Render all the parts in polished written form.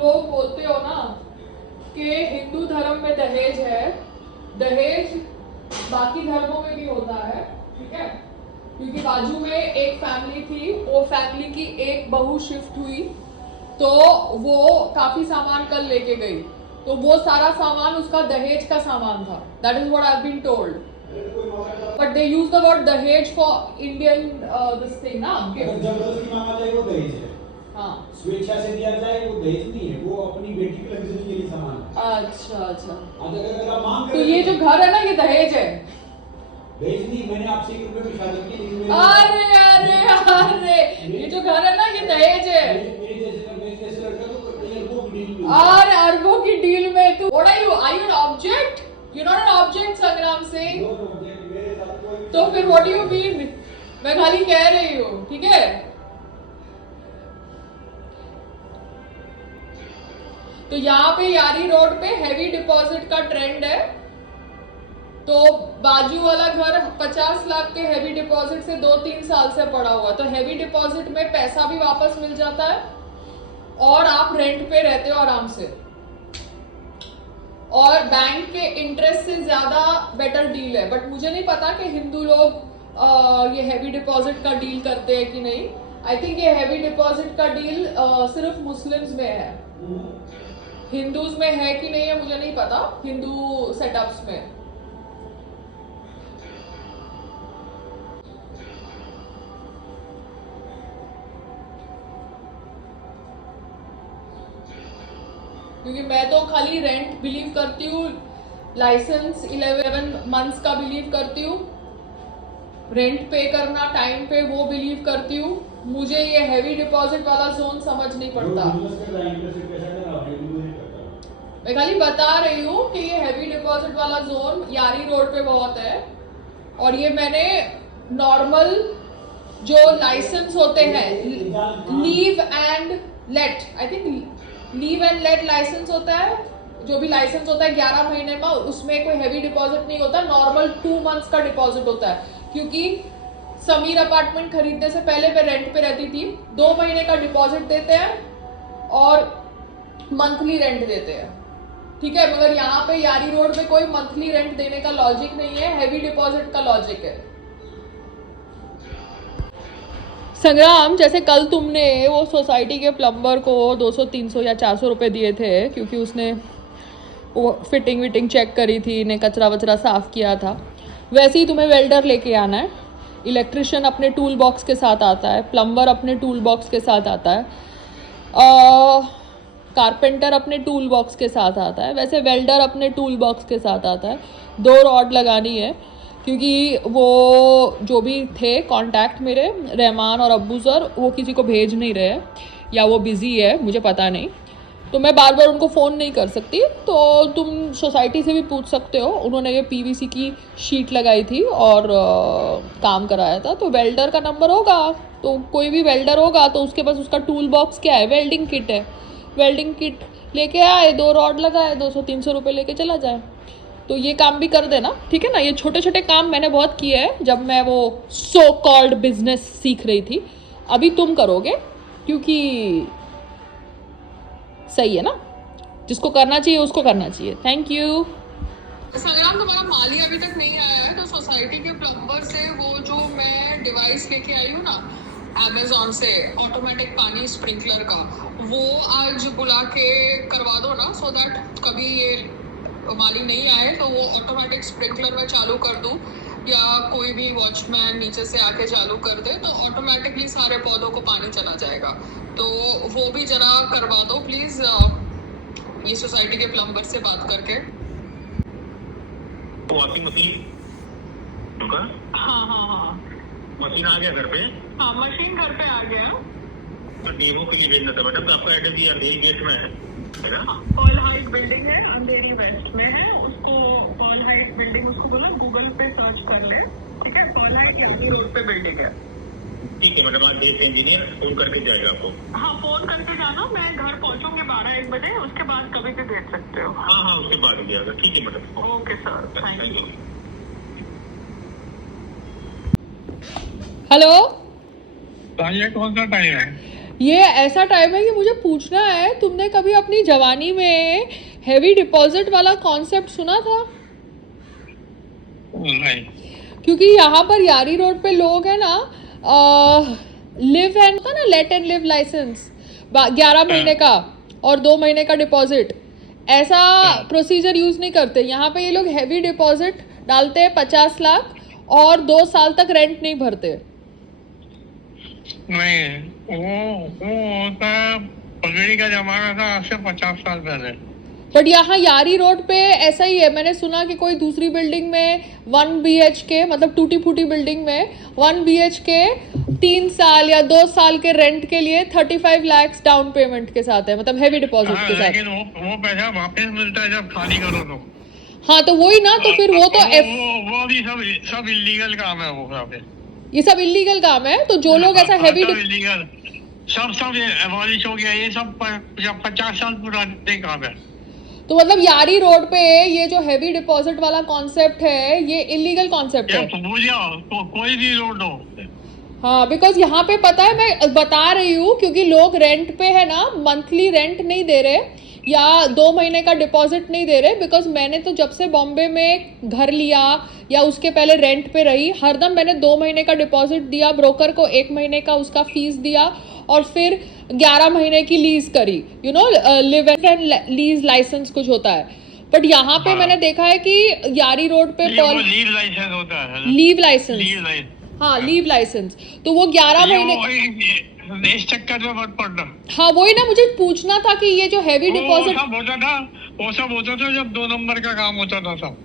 लोग बोलते हो ना कि हिंदू धर्म में दहेज है, दहेज बाकी धर्मों में भी होता है, ठीक है। क्योंकि बाजू में एक फैमिली थी, वो फैमिली की एक बहू शिफ्ट हुई तो वो काफी सामान कल लेके गई, तो वो सारा सामान उसका दहेज का सामान था। That is what I have been told, but they use the word dahej for Indian this thing ना। जबरदस्ती मांगा जाए वो दहेज है, हाँ, स्वेच्छा से दिया जाए वो दहेज नहीं है, वो अपनी बेटी की लग्जरी के लिए सामान है। अच्छा अच्छा, अगर आप मांग तो ये जो घर है ना ये दहेज है। दहेज नहीं, मैंने आपसे 1 रुपए की शादी की लेकिन अरे अरे अरे, ये जो घर है ना ये दहेज है। मेरे जैसे लड़का तो कई अरबों की डील में और अरबों की डील में तू what are you an object? You not an object Sangram Singh. मेरे साथ कोई तो फिर व्हाट डू यू मीन? मैं खाली कह रही हूँ, ठीक है। तो यहाँ पे यारी रोड पे हैवी डिपॉजिट का ट्रेंड है। तो बाजू वाला घर 50 लाख के हैवी डिपॉजिट से 2-3 साल से पड़ा हुआ, तो हैवी डिपॉजिट में पैसा भी वापस मिल जाता है और आप रेंट पे रहते हो आराम से, और बैंक के इंटरेस्ट से ज्यादा बेटर डील है। बट मुझे नहीं पता कि हिंदू लोग ये हैवी डिपॉजिट का डील करते हैं कि नहीं। आई थिंक ये हैवी डिपॉजिट का डील सिर्फ मुस्लिम्स में है, हिंदूज में है कि नहीं है मुझे नहीं पता, हिंदू सेटअप्स में। क्योंकि मैं तो खाली रेंट बिलीव करती हूँ, लाइसेंस 11 मंथ्स का बिलीव करती हूँ, रेंट पे करना टाइम पे वो बिलीव करती हूँ। मुझे ये हैवी डिपॉजिट वाला जोन समझ नहीं पड़ता। मैं खाली बता रही हूँ कि ये हैवी डिपॉजिट वाला जोन यारी रोड पे बहुत है, और ये मैंने नॉर्मल जो लाइसेंस होते हैं, leave and let, I think leave and let licence होता है, जो भी लाइसेंस होता है 11 महीने में, उसमें कोई हैवी डिपॉजिट नहीं होता, नॉर्मल 2 मंथ्स का डिपॉजिट होता है। क्योंकि समीर अपार्टमेंट खरीदने से पहले मैं रेंट पे रहती थी, 2 महीने का डिपॉजिट देते हैं और मंथली रेंट देते हैं, ठीक है। मगर यहाँ पे यारी रोड पे कोई मंथली रेंट देने का लॉजिक नहीं है, हैवी डिपॉजिट का लॉजिक है। संग्राम, जैसे कल तुमने वो सोसाइटी के प्लम्बर को 200 300 या 400 रुपए दिए थे क्योंकि उसने वो फिटिंग विटिंग चेक करी थी, ने कचरा वचरा साफ किया था, वैसे ही तुम्हें वेल्डर लेके आना है। इलेक्ट्रिशियन अपने टूल बॉक्स के साथ आता है, प्लम्बर अपने टूल बॉक्स के साथ आता है, कारपेंटर अपने टूल बॉक्स के साथ आता है, वैसे वेल्डर अपने टूल बॉक्स के साथ आता है। 2 रॉड लगानी है, क्योंकि वो जो भी थे कांटेक्ट मेरे, रहमान और अब्बू सर, वो किसी को भेज नहीं रहे या वो बिज़ी है, मुझे पता नहीं, तो मैं बार बार उनको फ़ोन नहीं कर सकती। तो तुम सोसाइटी से भी पूछ सकते हो, उन्होंने ये पीवीसी की शीट लगाई थी और काम कराया था। तो वेल्डर का नंबर होगा, तो कोई भी वेल्डर होगा तो उसके पास उसका टूल बॉक्स क्या है, वेल्डिंग किट है, वेल्डिंग किट लेके आए, 2 रॉड लगाए, 200-300 रुपये लेके चला जाए। तो ये काम भी कर देना, ठीक है ना। ये छोटे छोटे काम मैंने बहुत किए हैं जब मैं वो सो कॉल्ड बिजनेस सीख रही थी, अभी तुम करोगे, क्योंकि सही है ना, जिसको करना चाहिए उसको करना चाहिए। Thank you. संग्राम, तुम्हारा माली अभी तक नहीं आया है, तो सोसाइटी के प्लम्बर से वो जो मैं डिवाइस लेके आई हूँ ना Amazon से, ऑटोमेटिक पानी स्प्रिंकलर का, वो आज बुला के करवा दो ना, सो दैट कभी ये माली नहीं आए तो वो ऑटोमेटिक स्प्रिंकलर में चालू कर दूं, या कोई भी वॉचमैन नीचे से आके चालू कर दे, तो ऑटोमेटिकली सारे पौधों को पानी चला जाएगा। तो वो भी जरा करवा दो प्लीज, ये सोसाइटी के प्लम्बर से बात करके। वॉशिंग मशीन का हाँ हाँ हाँ मशीन आ गया घर पे? हाँ, मशीन घर पे आ गया। तो डेमो के लिए भेजना था मैडम, तो आपका एड्रेस ये अंधेरी गेट में है ना? पॉल हाइट बिल्डिंग है, अंधेरी वेस्ट में है। उसको पॉल हाइट बिल्डिंग, उसको बोलो गूगल पे सर्च कर ले, ठीक है। पॉल हाइट यानी रोड पे बिल्डिंग है। ठीक है मैडम, आज देख इंजीनियर फोन करके जाएगा आपको। हाँ, फोन करके जाना, मैं घर पहुंचूंगी 12-1 बजे, उसके बाद कभी भी भेज सकते हो। हाँ हाँ, उसके बाद भी आएगा। ठीक है madam, okay sir, thank you. You. Hello, ये कौन सा टाइम है? ये ऐसा टाइम है कि मुझे पूछना है, तुमने कभी अपनी जवानी में हैवी डिपॉजिट वाला कॉन्सेप्ट सुना था? नहीं। क्योंकि यहाँ पर यारी रोड पे लोग है ना, लिव एंड होता ना, लेट एंड लिव लाइसेंस 11 महीने का और 2 महीने का डिपॉजिट, ऐसा प्रोसीजर यूज नहीं करते यहाँ पे। ये लोग हैवी डिपॉजिट डालते हैं 50 लाख और 2 साल तक रेंट नहीं भरते। नहीं, वो होता है पगड़ी का जमाना था, आज से 50 साल पहले। बट यहाँ यारी रोड पे ऐसा ही है। मैंने सुना कि कोई दूसरी बिल्डिंग में 1 BHK, मतलब टूटी फूटी बिल्डिंग में 1 BHK 3 साल या 2 साल के रेंट के लिए 35 लाख डाउन पेमेंट के साथ है, मतलब हैवी डिपॉजिट के साथ। लेकिन वो पैसा वापस मिलता है जब खाली करो तो। हाँ तो वही ना, तो फिर वो तो वो भी सब इलीगल काम है। वो ये सब इलीगल काम है। तो जो लोग ऐसा हैवी इलीगल सब एबॉलिश हो गया, ये सब 50 साल पुराने काम है। तो मतलब यारी रोड पे ये जो हैवी डिपॉजिट वाला कॉन्सेप्ट है, ये इलीगल कॉन्सेप्ट है। कोई भी रोड हो। हाँ, बिकॉज यहाँ पे पता है, मैं बता रही हूँ क्योंकि लोग रेंट पे है ना, मंथली रेंट नहीं दे रहे या 2 महीने का डिपॉजिट नहीं दे रहे। बिकॉज मैंने तो जब से बॉम्बे में घर लिया या उसके पहले रेंट पे रही, हरदम मैंने 2 महीने का डिपॉजिट दिया, ब्रोकर को 1 महीने का उसका फीस दिया और फिर 11 महीने की लीज करी, you know, leave and lease licence कुछ होता है। बट यहाँ पे मैंने देखा है कि यारी रोड पे लीव लाइसेंस होता है। लीव लाइसेंस, हाँ लीव लाइसेंस। तो वो 11 महीने इस चक्कर में मत पड़ना। हाँ वही ना, मुझे पूछना था कि ये जो हैवी डिपॉजिट वो सब होता था जब 2 नंबर का काम होता था सब।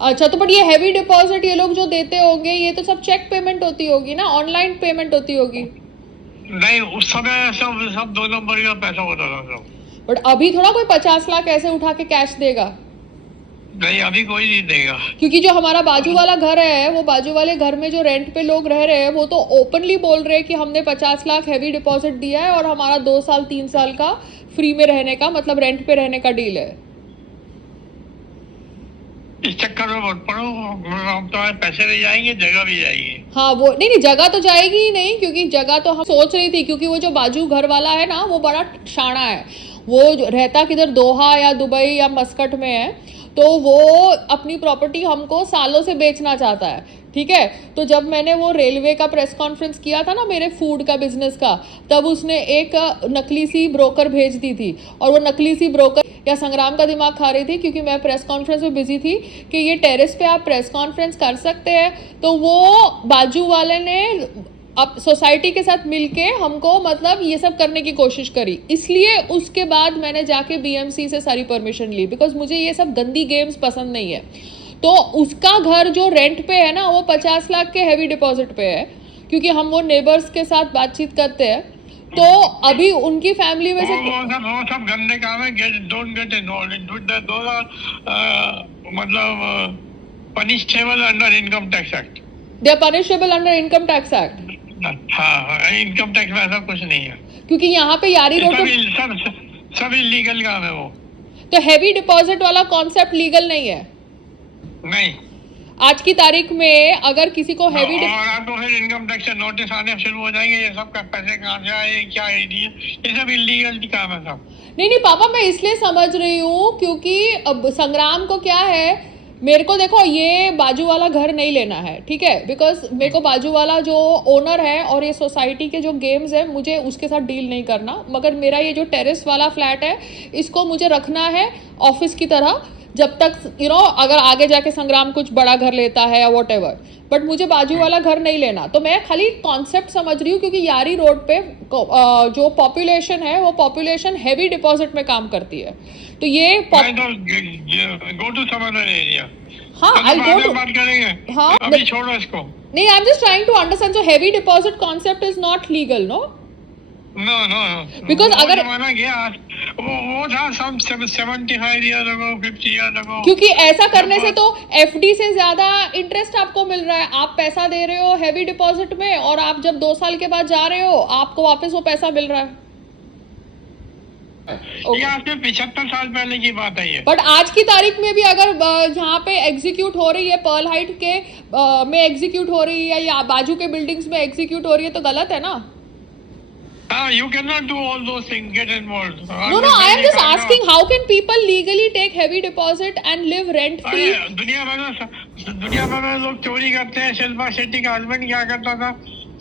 अच्छा, तो बट ये हैवी डिपॉजिट ये लोग जो देते होंगे, ये तो सब चेक पेमेंट होती होगी ना, ऑनलाइन पेमेंट होती होगी? नहीं, उस समय सब 2 नंबर का पैसा होता था सब। बट अभी थोड़ा कोई 50 लाख ऐसे उठा के कैश देगा। नहीं, अभी कोई नहीं देगा। क्योंकि जो हमारा बाजू वाला घर है, वो बाजू वाले घर में जो रेंट पे लोग रह रहे हैं, वो तो ओपनली बोल रहे हैं कि हमने 50 लाख हैवी डिपॉजिट दिया है और हमारा 2 साल 3 साल का फ्री में रहने का, मतलब रेंट पे रहने का डील है। इस चक्कर में मत पड़ो, हम तो पैसे भी जाएंगे, जगह भी जाएगी। हाँ वो नहीं, जगह तो जाएगी ही नहीं, क्योंकि जगह तो हम सोच रही थी, क्योंकि वो जो बाजू घर वाला है ना, वो बड़ा शाना है। वो रहता किधर दोहा या दुबई या मस्कट में है, तो वो अपनी प्रॉपर्टी हमको सालों से बेचना चाहता है, ठीक है। तो जब मैंने वो रेलवे का प्रेस कॉन्फ्रेंस किया था ना मेरे फूड का बिजनेस का, तब उसने एक नकली सी ब्रोकर भेज दी थी, और वो नकली सी ब्रोकर या संग्राम का दिमाग खा रही थी, क्योंकि मैं प्रेस कॉन्फ्रेंस में बिजी थी कि ये टेरेस पे आप प्रेस कॉन्फ्रेंस कर सकते हैं। तो वो बाजू वाले ने अब सोसाइटी के साथ मिलके हमको मतलब ये सब करने की कोशिश करी, इसलिए उसके बाद मैंने जाके BMC से सारी परमिशन ली, बिकॉज मुझे ये सब गंदी गेम्स पसंद नहीं है। तो उसका घर जो रेंट पे है ना, वो 50 लाख के हैवी डिपॉजिट पे है, क्योंकि हम वो नेबर्स के साथ बातचीत करते हैं। तो अभी उनकी फैमिली में से वो सब गंदे काम है। Don't get involved into that. Those are मतलब punishable under income tax act. They are punishable under income tax act. हाँ, इनकम टैक्स में ऐसा कुछ नहीं है, क्योंकि यहाँ पे यारी रोड सब इलीगल काम है वो। तो हैवी डिपॉजिट वाला कॉन्सेप्ट लीगल नहीं है। नहीं, आज की तारीख में अगर किसी को हैवी और आपको फिर इनकम टैक्स से नोटिस आने शुरू हो जाएंगे, ये सब का पैसे कहाँ से आए, क्या आइडिया, ये सब इलीगल काम है सब। नहीं पापा, मैं इसलिए समझ रही हूँ क्योंकि अब संग्राम को क्या है, मेरे को देखो ये बाजू वाला घर नहीं लेना है, ठीक है, बिकॉज मेरे को बाजू वाला जो ओनर है और ये सोसाइटी के जो गेम्स है, मुझे उसके साथ डील नहीं करना। मगर मेरा ये जो टेरेस वाला फ्लैट है, इसको मुझे रखना है ऑफिस की तरह, जब तक यू नो अगर आगे जाके संग्राम कुछ बड़ा घर लेता है या वॉट एवर। बट मुझे बाजू वाला घर नहीं लेना। तो मैं खाली कॉन्सेप्ट समझ रही हूँ, क्योंकि यारी रोड पे जो पॉपुलेशन है, वो पॉपुलेशन हैवी डिपॉजिट में काम करती है। तो ये go to some other area. हाँ, I'll go to, बात करेंगे। हाँ, अभी छोड़ो इसको। नहीं, I'm just trying to understand, so heavy deposit concept is not legal, no? No. Because अगर जमाना गया, वो था some 75 years ago, 50 years ago। क्योंकि ऐसा करने से तो FD से ज्यादा इंटरेस्ट आपको मिल रहा है। आप पैसा दे रहे हो हैवी डिपॉजिट में, और आप जब 2 साल के बाद जा रहे हो, आपको वापस वो पैसा मिल रहा है। ये आज से 75 साल पहले की बात है ये। बट आज की तारीख में भी अगर यहाँ पे एग्जीक्यूट हो रही है, पर्ल हाइट के में एग्जीक्यूट हो रही है, या बाजू के बिल्डिंग्स में एग्जीक्यूट हो रही है, तो गलत है ना। You cannot do all those things, get involved. No, I am just asking, how can people legally take heavy deposit and live rent free? अरे दुनिया भर में लोग चोरी करते हैं. शिल्पा शेट्टी का हस्बैंड क्या करता था?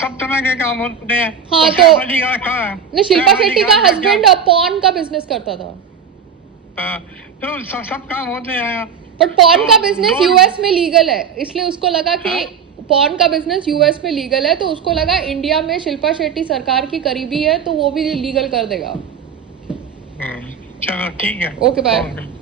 सब तरह के काम होते हैं. हाँ, तो तो- फैमिली का था. नहीं, शिल्पा फैमिली शेट्टी का क्या- हस्बैंड पॉर्न का बिजनेस करता था. हाँ, तो सब काम होते हैं. बट पॉर्न का तो बिजनेस दो- यूएस में लीगल है, इसलिए उसको लगा कि हाँ? पॉर्न का बिजनेस यूएस में लीगल है, तो उसको लगा इंडिया में शिल्पा शेट्टी सरकार की करीबी है तो वो भी लीगल कर देगा. चलो ठीक है. Okay bye. ओके.